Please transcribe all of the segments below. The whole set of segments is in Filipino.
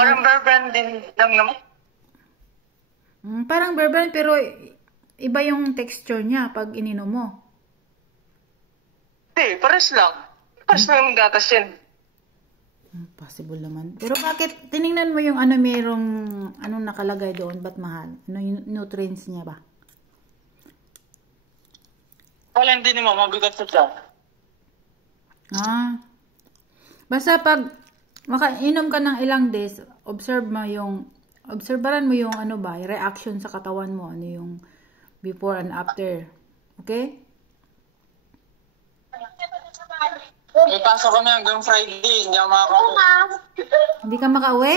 Parang Bear Brand din lang naman. Parang Bear Brand, pero iba yung texture niya pag ininom mo. Pares lang. Pares lang yung gatas yan. Possible naman. Pero bakit, tiningnan mo yung merong, anong nakalagay doon, ba't mahal? Ano yung nutrients niya ba? Wala hindi naman, mabigat siya. Basta pag makainom ka ng ilang days, obserbaran mo yung reaction sa katawan mo, ano yung before and after. Okay? May pasok kami hanggang Friday, hindi ako makakauwi. Hindi ka makauwi?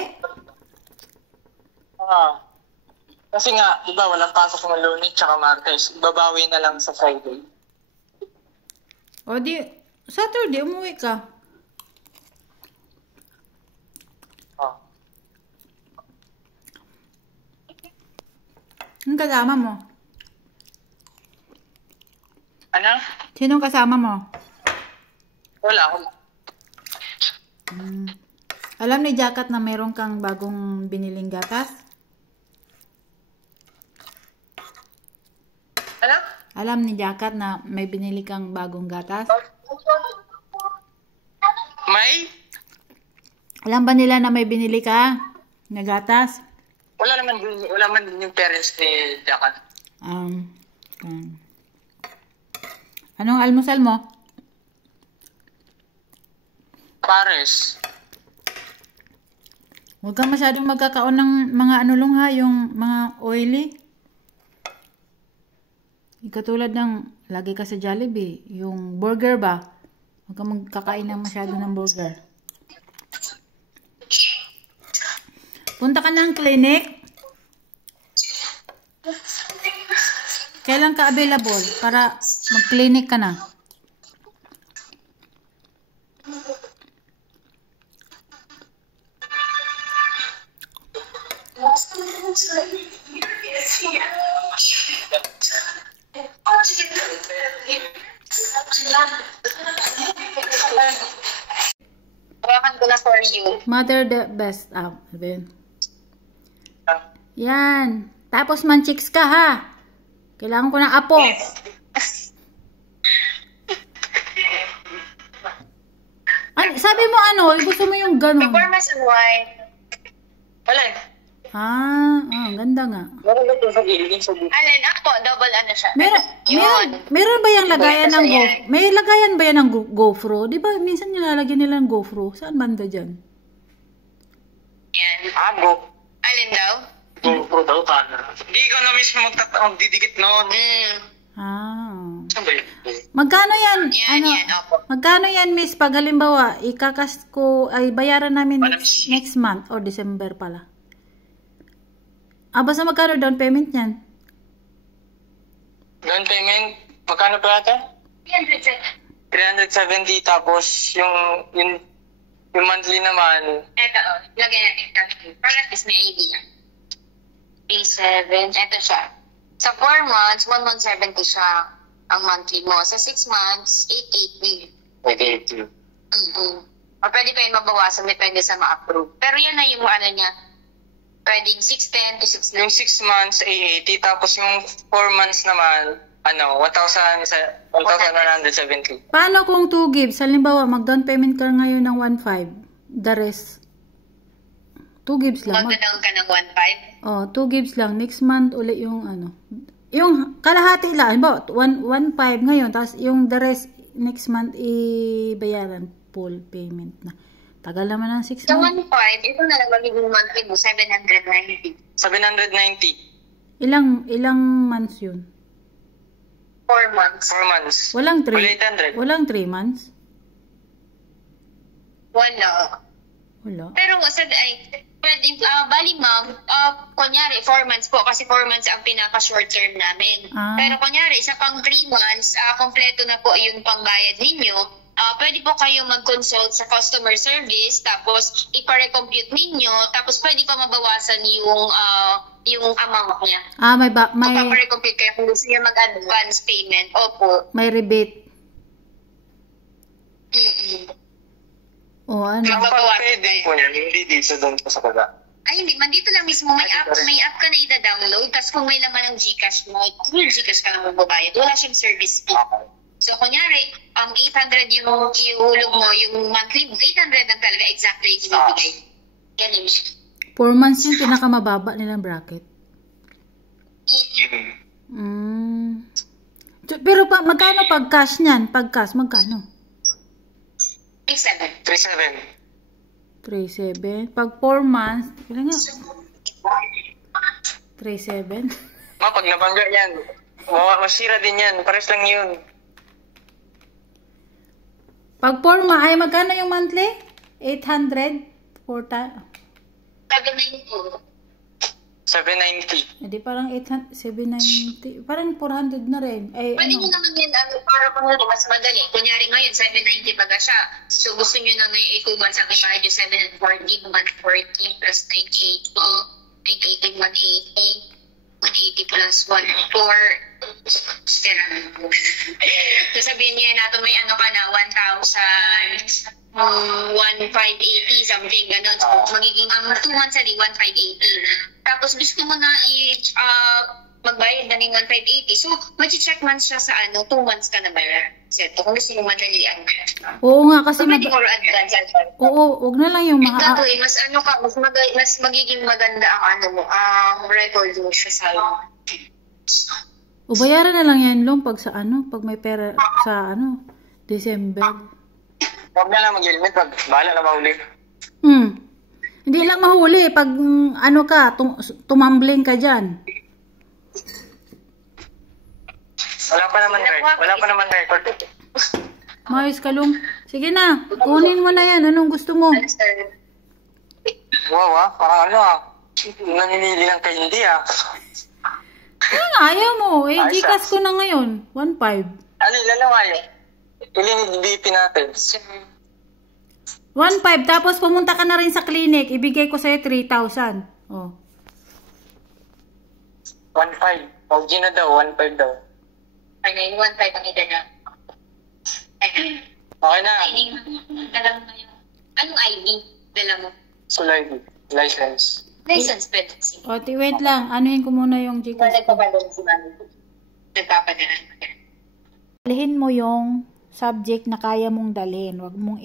Kasi nga, diba, walang pasok ng Lunes tsaka Martes. Babawi na lang sa Friday. O di, Saturday, umuwi ka. Ang kasama mo? Ano? Sinong kasama mo? Wala. Alam ni Jacket na meron kang bagong biniling gatas? Ano? Alam ni Jacket na may binili kang bagong gatas? May? Alam ba nila na may binili ka na gatas? Wala naman din yung parents ni Jacket. Anong almusal mo? Pares. Huwag kang masyadong magkakaon ng mga yung mga oily. Katulad ng, lagi ka sa Jollibee, yung burger ba? Huwag kang magkakain ng masyado ng burger. Punta ka ng clinic. Kailan ka available para mag-clinic ka na? Hawakan ko na for you. Mother the best. Yan. Tapos manchiks ka ha. Kailangan ko ng apo. Sabi mo gusto mo yung ganun. Performance and wine. Wala. Ang ganda nga. Meron ba ito sa gilid? Alin, ako, double siya. Meron ba yung lagayan ng GoPro? May lagayan ba yan ng GoPro? Di ba minsan nilalagyan nila ng GoPro? Saan banda dyan? Yan. Alin daw? GoPro daw, Hindi ko na mismo magdidikit noon. Magkano yan? Opo. Magkano yan, miss? Pag halimbawa, bayaran namin next month or December pala. Basta magkano down payment niyan? Down payment? Magkano pa ata? 370 tapos yung monthly naman. Ito, lagay natin. Para at least may idea. P7. Ito siya. Sa 4 months, 1,170 siya ang monthly mo. Sa 6 months, 880. 880. O pwede pa yun mabawasan, depende sa ma-approve. Pero yan na yung niya. Pwedeng 610 to 690. Yung 6 months, 880. Tapos yung 4 months naman, 1,170. Paano kung 2 gigs? Halimbawa, mag-down payment ka ngayon ng 1,500. The rest, 2 gigs lang. Mag-down ka ng 1,500? 2 gigs lang. Next month, ulit yung yung kalahati lang. Halimbawa, 1,500 ngayon. Tapos yung the rest, next month, ibayaran full payment na. Tagal naman ng 6 months. Sa 1,500, ito na lang magiging monthly mo, 790. 790. Ilang months yun? 4 months. 4 months. Walang 3 800. months? Wala. Pero pwedeng, bali ma'am, kunyari 4 months po kasi 4 months ang pinaka-short term namin. Pero kunyari, isa pang 3 months, kompleto na po yung pangbayad ninyo. Pwede po kayo mag-consult sa customer service, tapos ipare-compute ninyo, tapos pwede pa mabawasan yung amount niya. May Papare-compute kayo kung gusto niya mag-advance payment. Opo. May rebate. O ano? Ang pag-pwede po niyan, hindi dito doon po sa baba. Ay, hindi man. Dito lang mismo. May app ka na ida-download. Tapos kung may laman ng Gcash mo, full Gcash ka na magbabayad. Wala siyang service fee. So, kunyari, 800 yung ihulog mo, yung monthly mo, 800 lang talaga exactly yung ibibigay. Ganun siya. 4 months yung pinakamababa nilang bracket. Pero magkano pag cash niyan? Pag cash, magkano? 3,700. 3,700. Pag 4 months, ilan nga? 3,700. Pag nabangga yan, masira din yan. Pares lang yun. Pag 4 months, ay magkano yung monthly? 800? 790. Hindi, parang 790. Parang 400 na rin. Ay, Pwede nyo naman yan, para kung mas madali. Kunyari ngayon, 790 baga siya. So, gusto nyo na ngayon 2 months ang ibayad yung 740, 140 plus 980, 180 plus 1,400. So, sabihin niya natin may ano ka na, 1,000, 1,580 something, gano'n. So, magiging ang 2 months ali, 1,580. Tapos, gusto mo na magbayad na ng 1,580. So, mag-check man siya sa 2 months ka na bayad. So, kung gusto mo madalian. Oo nga, kasi Pwede more advance. Oo, wag na lang yung mas magiging maganda ang record mo siya sa O bayaran na lang yan, Long, pag pag may pera sa December. Huwag na lang mag-helmet. Bahala na mahuli. Hindi lang mahuli pag tumambling ka dyan. Wala pa naman record. Mayos ka, Long. Sige na, kunin mo na yan. Anong gusto mo? Wow, parang naninili ng candy Ayaw mo. Gcash ko na ngayon. 1,500. Ilan lang ayaw? Ilan BP natin? 1,500. Tapos pumunta ka na rin sa clinic. Ibigay ko sa'yo 3,000. Oh. 1,500. Pag na daw, 1,500 daw. Ay, 1,500 ang ida na. Okay na. Anong ID? Dala mo? Sulay. License. License pwede. O, wait lang. Anuhin ko muna yung Gcash ko. Nagpapadala. Dalhin mo yung subject na kaya mong dalhin. Wag mong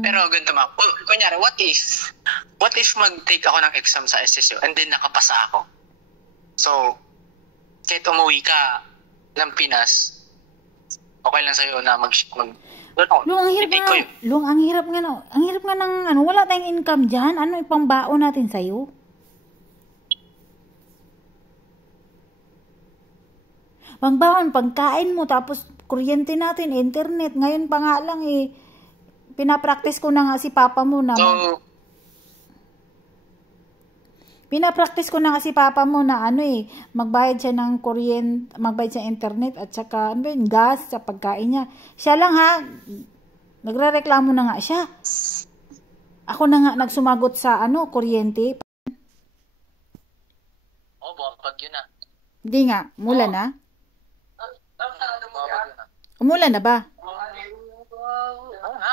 Pero ganito ma. Kunyari, what if mag-take ako ng exam sa SSU and then nakapasa ako? So, kahit umuwi ka ng Pinas, okay lang sa'yo na Long, ang hirap nga. Long, ang hirap nga. Ang hirap nga ng wala tayong income dyan. Ano ipangbaon natin sa'yo? Pangbaon, pagkain mo, tapos kuryente natin, internet. Ngayon pa nga lang pinapractice ko na nga si papa mo na. Pinapractice ko na nga si papa mo na magbayad siya ng kuryente, magbayad siya ng internet at saka gas sa pagkain niya. Siya lang nagrereklamo na nga siya. Ako na nga nagsumagot sa kuryente. Bagyo na. Hindi nga, mula na. Umulan na ba?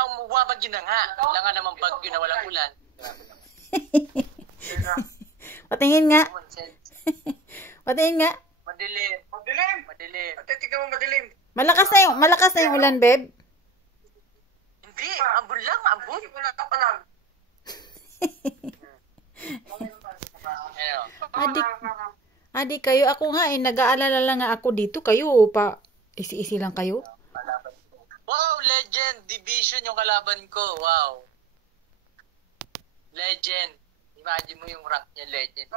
Umubabagyo na nga. Wala nga naman bagyo na walang ulan. Patingin nga. Patingin nga. Madilim. Tingnan mo madilim. Malakas na yung ulan, babe. Hindi, ambon lang. Wala ka pa lang. Adik kayo, ako nga nag-aalala lang nga ako dito. Kayo pa, isi-isi lang kayo. Wow, legend. Division yung kalaban ko. Wow. Legend. Imagine mo yung rank niya, legend.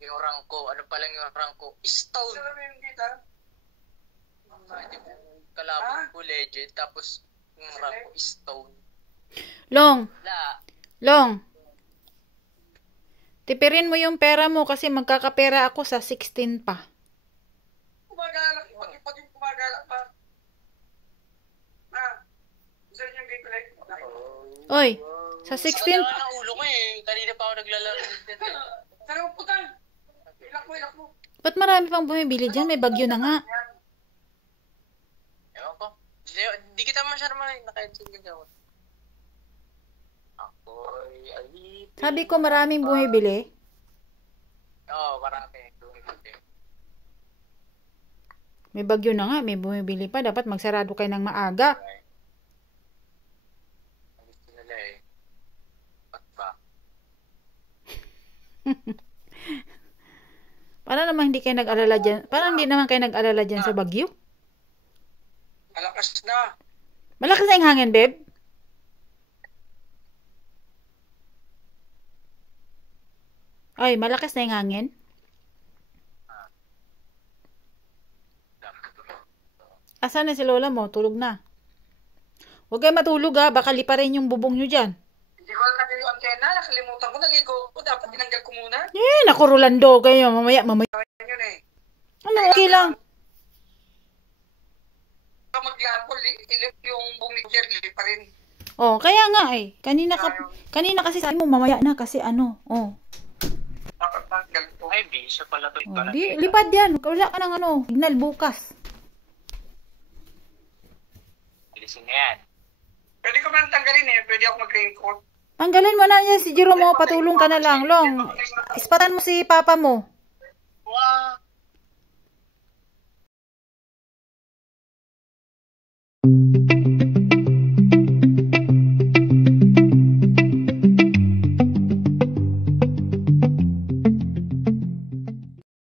Yung rank ko, ano pa lang yung rank ko? Stone. Imagine mo yung kalaban ko, legend. Tapos yung rank ko, stone. Long. Tipirin mo yung pera mo kasi magkakapera ako sa 16 pa. Kumagala. Pag yung kumagala pa. Saan yung gameplay? Oy, sa 16... Ang ulo ko kanina pa ako naglalaro. Sarang putan. Ilak mo. Ba't marami pang bumibili dyan? May bagyo na nga. Ewan ko. Hindi kita masyadong naka-ensign ako. Ako'y alipin. Sabi ko maraming bumibili. Oo, marami. Bumibili. May bagyo na nga, may bumibili pa. Dapat magsarado kayo ng maaga. Gusto nila eh. Ba't ba? Para naman hindi kayo nag-alala dyan. Parang hindi naman kayo nag-alala dyan sa bagyo. Malakas na. Malakas na yung hangin, babe. Ay, malakas na yung hangin. Asan na si lola mo? Tulog na. Huwag kayo matulog ha. Baka liparin yung bubong nyo dyan. Hindi ko alam yung antena. Nakalimutan ko. Naligo ko. Dapat tinanggal ko muna. Naku, Rolando kayo. Mamaya. Yun eh. Ano, okay lang. Maglampol. Yung bumi ko pa rin. Oh, kaya nga eh. Kanina kasi sabi mo mamaya na kasi ano. Oh. Nakatanggal ko. Ay, bisa pala to. Oh, lipad yan. Wala ka ng ano. Signal bukas. Bilisin na yan. Pwede ko man tanggalin eh. Pwede ako mag-raincoat. Tanggalin mo na yan si Jerome mo. Patulong ka na lang. Long, ispatan mo si papa mo. Wow.